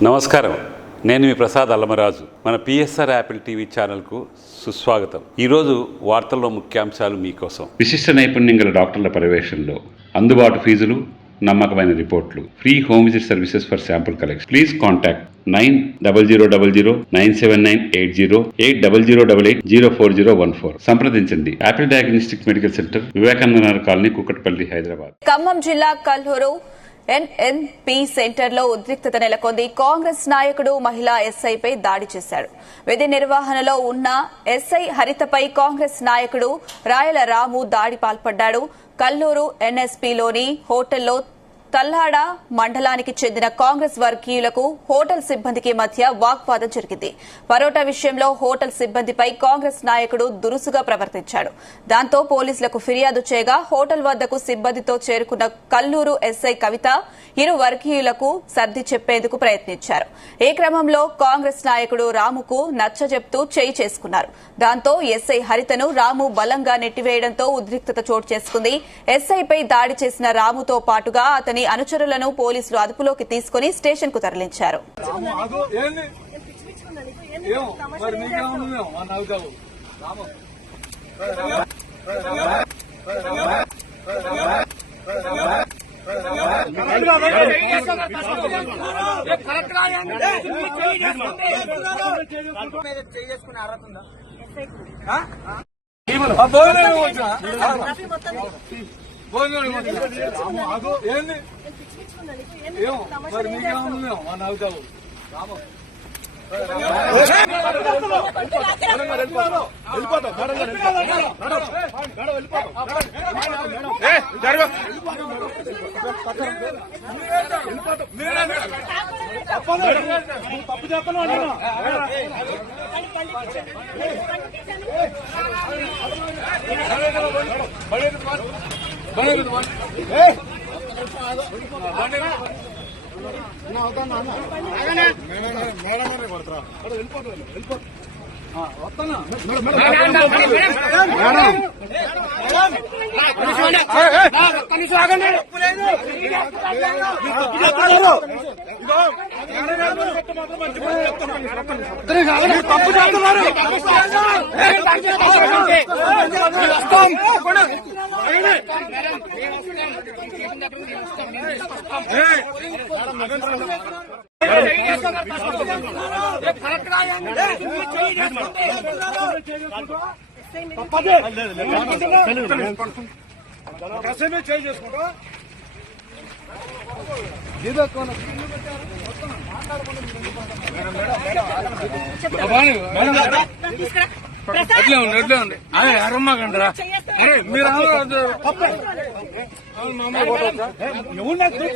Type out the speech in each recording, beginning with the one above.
నమస్కారం, నేను మీ ప్రసాద్ అల్లమరాజు. మన పిఎస్ఆర్ యాపిల్ టీవీ ఛానల్కు సుస్వాగతం. ఈరోజు వార్తల్లో ముఖ్యాంశాలు మీకోసం. విశిష్ట నైపుణ్యం గల డాక్టర్ల పర్యవేక్షణలో అందుబాటు ఫీజులు, నమ్మకమైన రిపోర్ట్లు, free home visit services for sample collection. Please contact 9000097980 8008804014. సంప్రదించండి. Apple diagnostic medical centre, Vivekananda Nagar colony, Kukatpally, Hyderabad. Khammam జిల్లా కల్హూరు ఎన్ఎన్పి సెంటర్లో ఉద్రిక్తత నెలకొంది. కాంగ్రెస్ నాయకుడు మహిళా ఎస్ఐపై దాడి చేశాడు. విధి నిర్వహణలో ఉన్న ఎస్ఐ హరితపై కాంగ్రెస్ నాయకుడు రాయల రాము దాడి పాల్పడ్డాడు. కల్లూరు ఎన్ఎస్పీలోని హోటల్లో తల్లాడ మండలానికి చెందిన కాంగ్రెస్ వర్గీయులకు హోటల్ సిబ్బందికి మధ్య వాగ్వాదం జరిగింది. పరోటా విషయంలో హోటల్ సిబ్బందిపై కాంగ్రెస్ నాయకుడు దురుసుగా ప్రవర్తించాడు. దాంతో పోలీసులకు ఫిర్యాదు చేయగా హోటల్ వద్దకు సిబ్బందితో చేరుకున్న కల్లూరు ఎస్ఐ కవిత ఇరు వర్గీయులకు సర్ది చెప్పేందుకు ప్రయత్నించారు. ఈ క్రమంలో కాంగ్రెస్ నాయకుడు రాముకు నచ్చజెప్తూ చేయి చేసుకున్నారు. దాంతో ఎస్ఐ హరితను రాము బలంగా నెట్టివేయడంతో ఉద్రిక్తత చోటు చేసుకుంది. ఎస్ఐపై దాడి చేసిన రాముతో పాటుగా అతని అనుచరులను పోలీసులు అదుపులోకి తీసుకుని స్టేషన్ కు తరలించారు. తప్పు చేస్తాను తప్పు చేస్తున్నారు. కసమే చేయి చేసుకుంటా అట్లే ఉంది. అరే అరమ్మకంటారా? అరే మీరు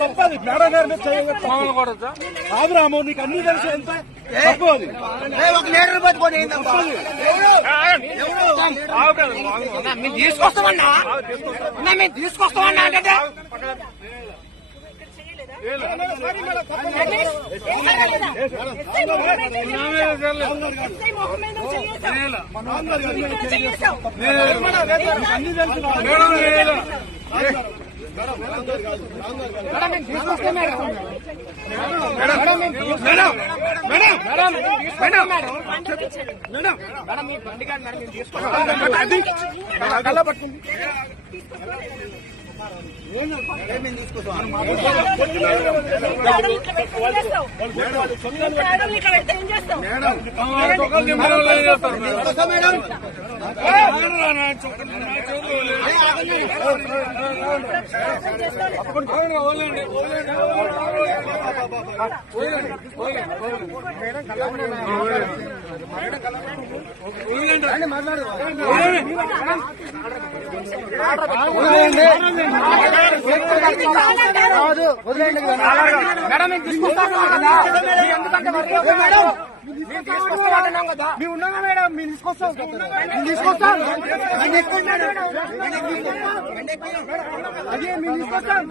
తప్పది మేడం గారి మీద చేయగలరా? రాము నీకు అన్ని తెలిసి ఎంత తప్పు అది. తీసుకొస్తామన్నా అంటే ఉన్నాగా మేడం మీరు తీసుకొస్తాం అదే మీరు తీసుకొస్తాం.